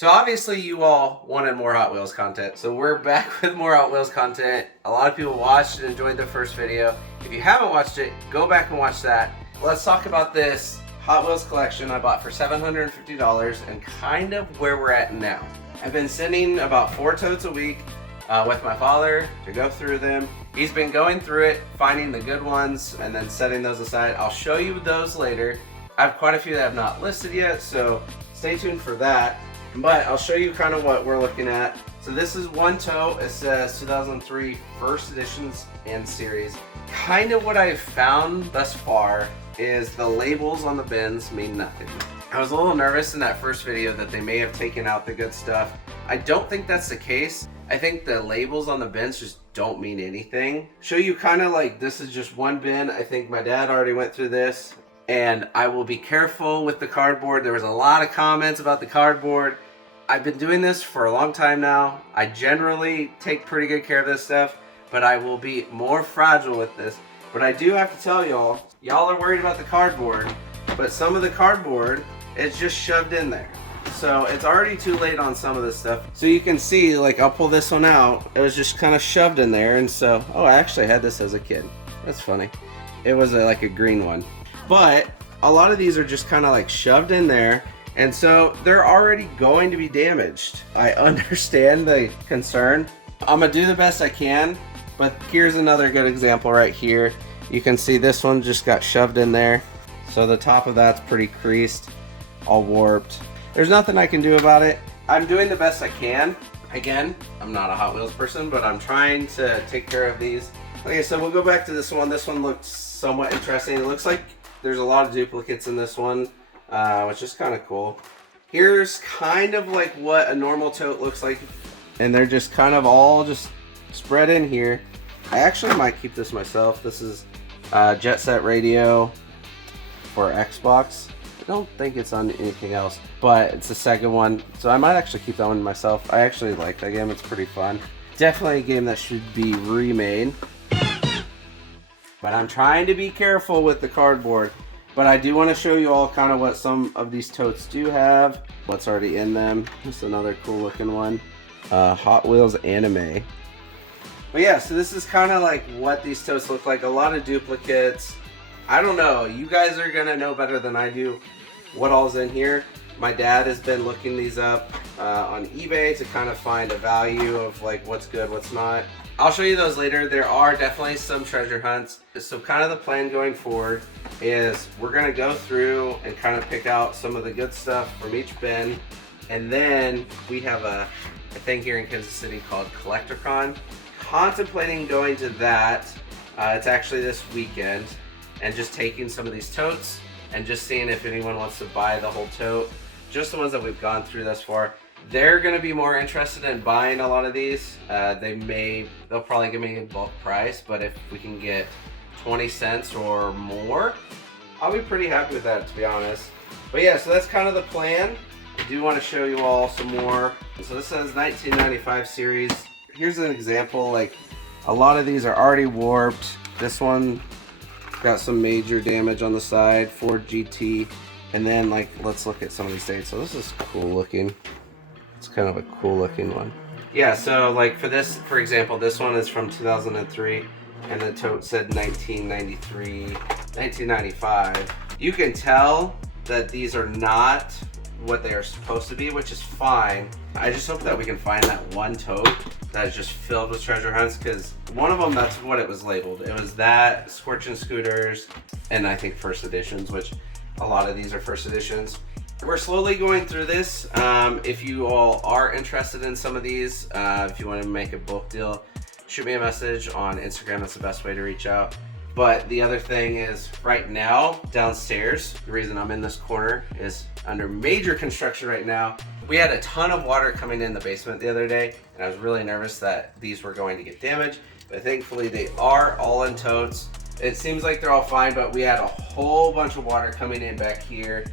So obviously you all wanted more Hot Wheels content. So we're back with more Hot Wheels content. A lot of people watched and enjoyed the first video. If you haven't watched it, go back and watch that. Let's talk about this Hot Wheels collection I bought for $750 and kind of where we're at now. I've been sending about 4 totes a week with my father to go through them. He's been going through it, finding the good ones, and then setting those aside. I'll show you those later. I have quite a few that I've not listed yet, so stay tuned for that. But I'll show you kind of what we're looking at. So this is one tote. It says 2003 First Editions and Series. Kind of what I've found thus far is the labels on the bins mean nothing. I was a little nervous in that first video that they may have taken out the good stuff. I don't think that's the case. I think the labels on the bins just don't mean anything. Show you kind of like this is just one bin. I think my dad already went through this. And I will be careful with the cardboard. There was a lot of comments about the cardboard. I've been doing this for a long time now. I generally take pretty good care of this stuff, but I will be more fragile with this. But I do have to tell y'all are worried about the cardboard, but some of the cardboard is just shoved in there. So it's already too late on some of this stuff. So you can see, like I'll pull this one out. It was just kind of shoved in there. And so, oh, I actually had this as a kid. That's funny. It was like a green one. But a lot of these are just kind of like shoved in there, and so they're already going to be damaged. I understand the concern. I'm gonna do the best I can, but here's another good example right here. You can see this one just got shoved in there. So the top of that's pretty creased, all warped. There's nothing I can do about it. I'm doing the best I can. Again, I'm not a Hot Wheels person, but I'm trying to take care of these. Okay, so we'll go back to this one. This one looks somewhat interesting. It looks like there's a lot of duplicates in this one, which is kind of cool. Here's kind of like what a normal tote looks like, and they're just kind of all just spread in here. I actually might keep this myself. This is Jet Set Radio for Xbox. I don't think it's on anything else, but it's the second one, so I might actually keep that one myself. I actually like that game. It's pretty fun. Definitely a game that should be remade. But I'm trying to be careful with the cardboard. But I do want to show you all kind of what some of these totes do have. What's already in them. Just another cool looking one. Hot Wheels Anime. But yeah, so this is kind of like what these totes look like. A lot of duplicates. I don't know. You guys are going to know better than I do what all's in here. My dad has been looking these up on eBay to kind of find a value of like what's good, what's not. I'll show you those later. There are definitely some treasure hunts. So kind of the plan going forward is we're gonna go through and kind of pick out some of the good stuff from each bin. And then we have a thing here in Kansas City called CollectorCon. Contemplating going to that. It's actually this weekend. And just taking some of these totes and just seeing if anyone wants to buy the whole tote. Just the ones that we've gone through thus far. They're going to be more interested in buying a lot of these. They'll probably give me a bulk price, but if we can get 20 cents or more, I'll be pretty happy with that, to be honest. But yeah, so that's kind of the plan. I do want to show you all some more. So this says 1995 series. Here's an example, like a lot of these are already warped. This one got some major damage on the side, Ford GT. And then like, let's look at some of these dates. So this is cool looking. It's kind of a cool looking one. Yeah, so like for this, for example, this one is from 2003 and the tote said 1993, 1995. You can tell that these are not what they are supposed to be, which is fine. I just hope that we can find that one tote that is just filled with treasure hunts, because one of them, that's what it was labeled. It was that, Scorching Scooters, and I think first editions, which a lot of these are first editions. We're slowly going through this. If you all are interested in some of these, if you want to make a bulk deal, shoot me a message on Instagram. That's the best way to reach out. But the other thing is, right now, downstairs, the reason I'm in this corner is under major construction right now. We had a ton of water coming in the basement the other day, and I was really nervous that these were going to get damaged. But thankfully, they are all in totes. It seems like they're all fine, but we had a whole bunch of water coming in back here.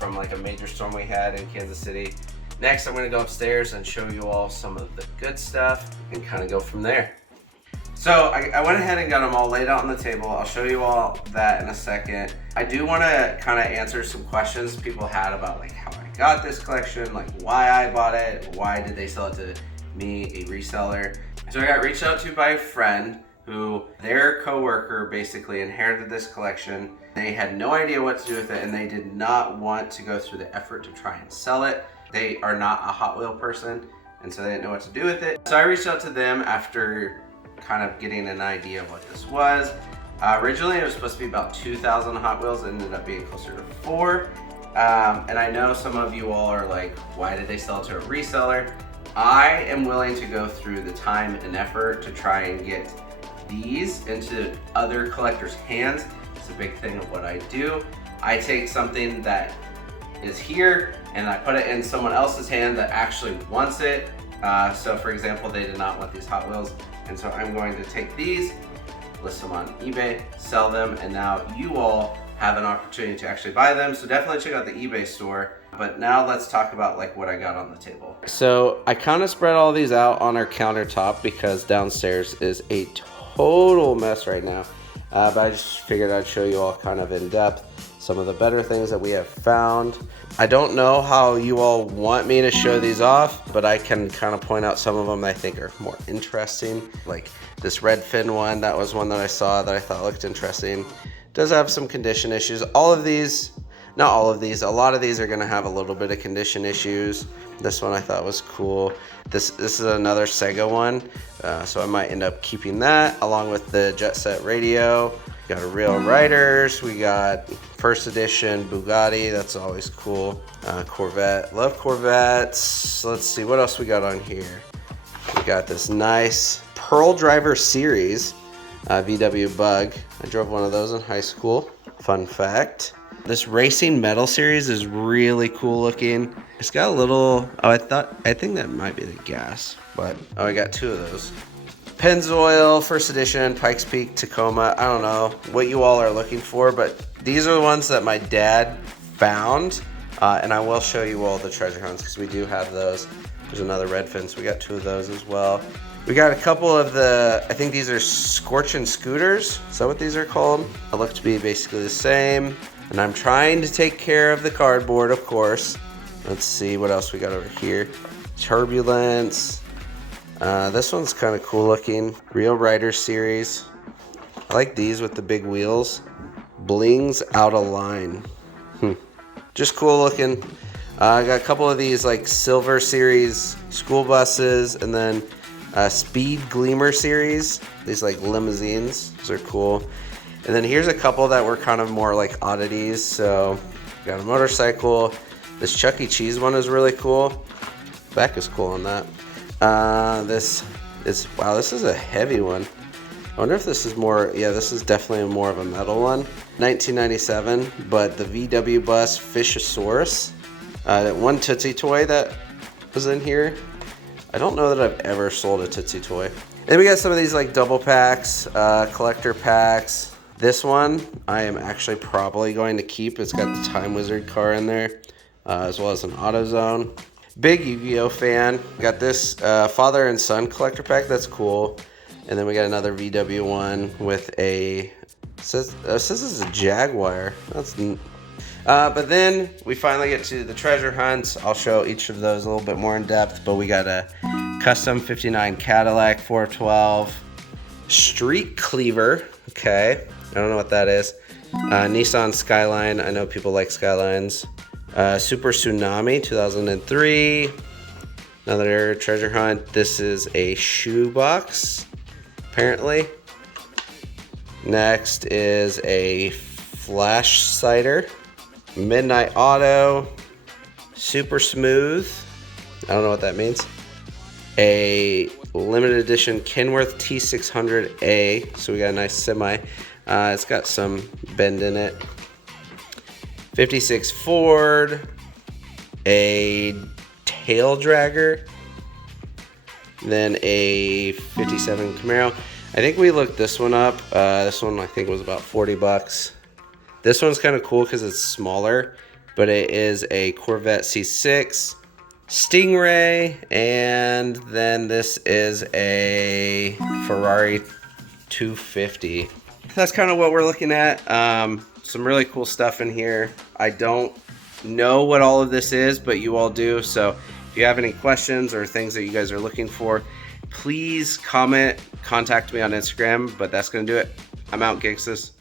From like a major storm we had in Kansas City. Next, I'm going to go upstairs and show you all some of the good stuff and kind of go from there. So I went ahead and got them all laid out on the table. I'll show you all that in a second. I do want to kind of answer some questions people had about like how I got this collection, like why I bought it, why did they sell it to me, a reseller. So I got reached out to by a friend who, their coworker basically inherited this collection. They had no idea what to do with it, and they did not want to go through the effort to try and sell it. They are not a Hot Wheel person, and so they didn't know what to do with it. So I reached out to them after kind of getting an idea of what this was. Originally it was supposed to be about 2,000 Hot Wheels. It ended up being closer to 4. And I know some of you all are like, why did they sell it to a reseller? I am willing to go through the time and effort to try and get these into other collectors' hands. It's a big thing of what I do. I take something that is here and I put it in someone else's hand that actually wants it. So for example, they did not want these Hot Wheels, and so I'm going to take these, list them on eBay, sell them, and now you all have an opportunity to actually buy them. So definitely check out the eBay store. But now let's talk about like what I got on the table. So I kind of spread all these out on our countertop because downstairs is a total mess right now. But I just figured I'd show you all kind of in depth some of the better things that we have found. I don't know how you all want me to show these off, but I can kind of point out some of them I think are more interesting. Like this red fin one, that was one that I saw that I thought looked interesting. It does have some condition issues. All of these, not all of these, a lot of these are gonna have a little bit of condition issues. This one I thought was cool. This is another Sega one, so I might end up keeping that along with the Jet Set radio. We got a Real Riders, we got first edition Bugatti, that's always cool. Corvette, love Corvettes. Let's see, what else we got on here? We got this nice Pearl Driver Series VW Bug. I drove one of those in high school. Fun fact. This Racing Metal Series is really cool looking. It's got a little, I think that might be the gas, but I got 2 of those. Pennzoil, first edition, Pikes Peak, Tacoma. I don't know what you all are looking for, but these are the ones that my dad found, and I will show you all the treasure hunts because we do have those. There's another red fin, so we got 2 of those as well. We got a couple of the, I think these are Scorchin' Scooters. Is that what these are called? They look to be basically the same, and I'm trying to take care of the cardboard, of course. Let's see what else we got over here. Turbulence. This one's kind of cool looking. Real Rider Series. I like these with the big wheels. Blings Out of Line. Just cool looking. I got a couple of these like Silver Series school buses, and then Speed Gleamer Series. These like limousines. Those are cool. And then here's a couple that were kind of more like oddities. So got a motorcycle. This Chuck E. Cheese one is really cool. Back is cool on that. This is a heavy one. I wonder if this is more, yeah, this is definitely more of a metal one. 1997, but the VW Bus Fishosaurus. That one Tootsie Toy that was in here. I don't know that I've ever sold a Tootsie Toy. Then we got some of these like double packs, collector packs. This one I am actually probably going to keep. It's got the Time Wizard car in there, as well as an AutoZone. Big Yu-Gi-Oh fan. Got this father and son collector pack. That's cool. And then we got another VW one with a, says this is a Jaguar. That's neat. But then we finally get to the treasure hunts. I'll show each of those a little bit more in depth. But we got a custom 59 Cadillac 412 Street Cleaver. Okay, I don't know what that is. Nissan Skyline. I know people like Skylines. Super Tsunami 2003. Another treasure hunt. This is a shoebox, apparently. Next is a Flash Cider. Midnight Auto. Super Smooth. I don't know what that means. A limited edition Kenworth T600A. So we got a nice semi. It's got some bend in it. 56 Ford, a tail dragger, then a 57 Camaro. I think we looked this one up. This one I think was about 40 bucks. This one's kind of cool because it's smaller, but it is a Corvette C6, Stingray, and then this is a Ferrari 250. That's kind of what we're looking at. Some really cool stuff in here. I don't know what all of this is, but you all do. So if you have any questions or things that you guys are looking for, please comment, contact me on Instagram. But that's going to do it. I'm out, gangsters.